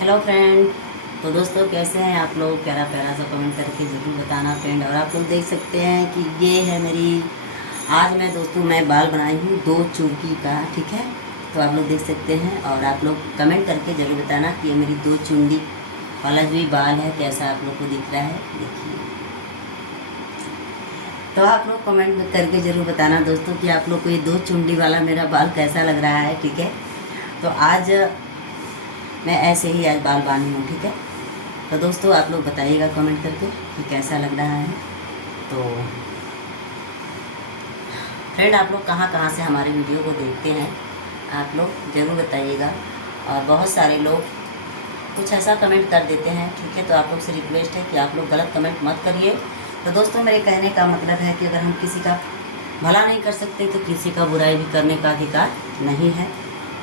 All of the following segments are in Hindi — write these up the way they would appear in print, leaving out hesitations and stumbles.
Hello friend. तो दोस्तों कैसे हैं आप लोग? प्यारा प्यारा सा कमेंट करके ज़रूर बताना फ्रेंड। और आप लोग देख सकते हैं कि ये है मेरी, आज मैं दोस्तों मैं बाल बनाई हूँ 2 चुटकी का, ठीक है। तो आप लोग देख सकते हैं और आप लोग कमेंट करके ज़रूर बताना कि ये मेरी 2 चुंडी वाला जो बाल है कैसा आप लोग को दिख रहा है। देखिए, तो आप लोग कमेंट करके ज़रूर बताना दोस्तों कि आप लोग को ये 2 चुंडी वाला मेरा बाल कैसा लग रहा है, ठीक है। तो आज मैं ऐसे ही आज बाल बांधी हूँ, ठीक है। तो दोस्तों आप लोग बताइएगा कमेंट करके कि कैसा लग रहा है। तो फ्रेंड आप लोग कहाँ कहाँ से हमारे वीडियो को देखते हैं आप लोग ज़रूर बताइएगा। और बहुत सारे लोग कुछ ऐसा कमेंट कर देते हैं, ठीक है। तो आप लोग से रिक्वेस्ट है कि आप लोग गलत कमेंट मत करिए। तो दोस्तों मेरे कहने का मतलब है कि अगर हम किसी का भला नहीं कर सकते तो किसी का बुराई भी करने का अधिकार नहीं है।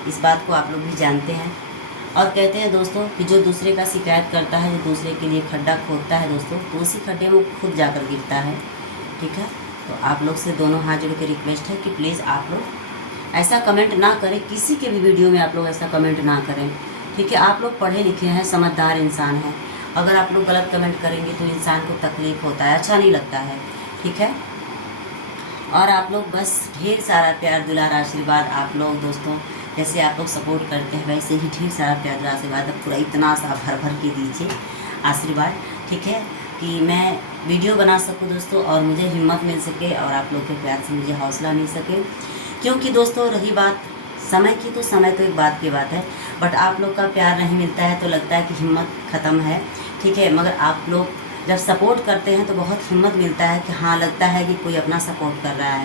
इस बात को आप लोग भी जानते हैं। और कहते हैं दोस्तों कि जो दूसरे का शिकायत करता है, जो दूसरे के लिए खड्डा खोदता है दोस्तों, तो उसी खड्डे में खुद जाकर गिरता है, ठीक है। तो आप लोग से दोनों हाथ जोड़ के रिक्वेस्ट है कि प्लीज़ आप लोग ऐसा कमेंट ना करें, किसी के भी वीडियो में आप लोग ऐसा कमेंट ना करें, ठीक है। आप लोग पढ़े लिखे हैं, समझदार इंसान हैं। अगर आप लोग गलत कमेंट करेंगे तो इंसान को तकलीफ़ होता है, अच्छा नहीं लगता है, ठीक है। और आप लोग बस ढेर सारा प्यार दुलार आशीर्वाद आप लोग दोस्तों जैसे आप लोग सपोर्ट करते हैं वैसे ही ढेर सारा प्यार दुलार आशीर्वाद पूरा इतना सा भर भर के दीजिए आशीर्वाद, ठीक है, कि मैं वीडियो बना सकूं दोस्तों और मुझे हिम्मत मिल सके और आप लोग के प्यार से मुझे हौसला मिल सके। क्योंकि दोस्तों रही बात समय की, तो समय तो एक बात की बात है, बट आप लोग का प्यार नहीं मिलता है तो लगता है कि हिम्मत ख़त्म है, ठीक है। मगर आप लोग जब सपोर्ट करते हैं तो बहुत हिम्मत मिलता है कि हाँ लगता है कि कोई अपना सपोर्ट कर रहा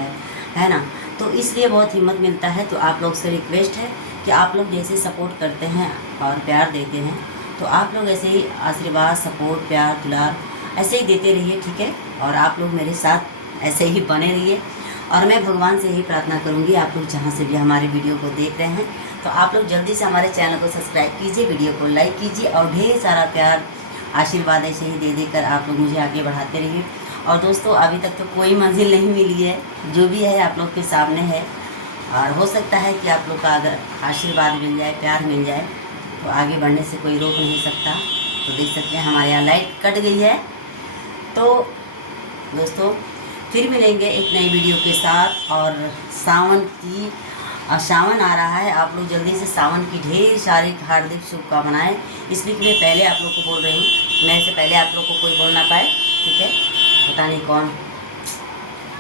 है ना। तो इसलिए बहुत हिम्मत मिलता है। तो आप लोग से रिक्वेस्ट है कि आप लोग जैसे सपोर्ट करते हैं और प्यार देते हैं तो आप लोग ऐसे ही आशीर्वाद सपोर्ट प्यार दुलार ऐसे ही देते रहिए, ठीक है। और आप लोग मेरे साथ ऐसे ही बने रहिए। और मैं भगवान से यही प्रार्थना करूँगी आप लोग जहाँ से भी हमारे वीडियो को देख रहे हैं तो आप लोग जल्दी से हमारे चैनल को सब्सक्राइब कीजिए, वीडियो को लाइक कीजिए और ढेर सारा प्यार आशीर्वाद ऐसे ही दे देकर आप लोग मुझे आगे बढ़ाते रहिए। और दोस्तों अभी तक तो कोई मंजिल नहीं मिली है, जो भी है आप लोग के सामने है। और हो सकता है कि आप लोग का अगर आशीर्वाद मिल जाए, प्यार मिल जाए तो आगे बढ़ने से कोई रोक नहीं सकता। तो देख सकते हैं हमारे यहाँ लाइट कट गई है। तो दोस्तों फिर मिलेंगे एक नई वीडियो के साथ। और सावन आ रहा है, आप लोग जल्दी से सावन की ढेर सारी हार्दिक शुभकामनाएं। इसलिए कि मैं पहले आप लोग को बोल रही हूँ, मेरे से पहले आप लोग को कोई बोल ना पाए, ठीक है। पता नहीं कौन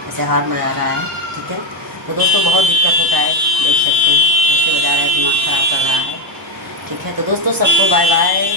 ऐसे हाथ बजा रहा है, ठीक है। तो दोस्तों बहुत दिक्कत होता है, देख सकते हैं कैसे बजा रहा है, दिमाग ख़राब कर रहा है, ठीक है। तो दोस्तों सबको बाय बाय।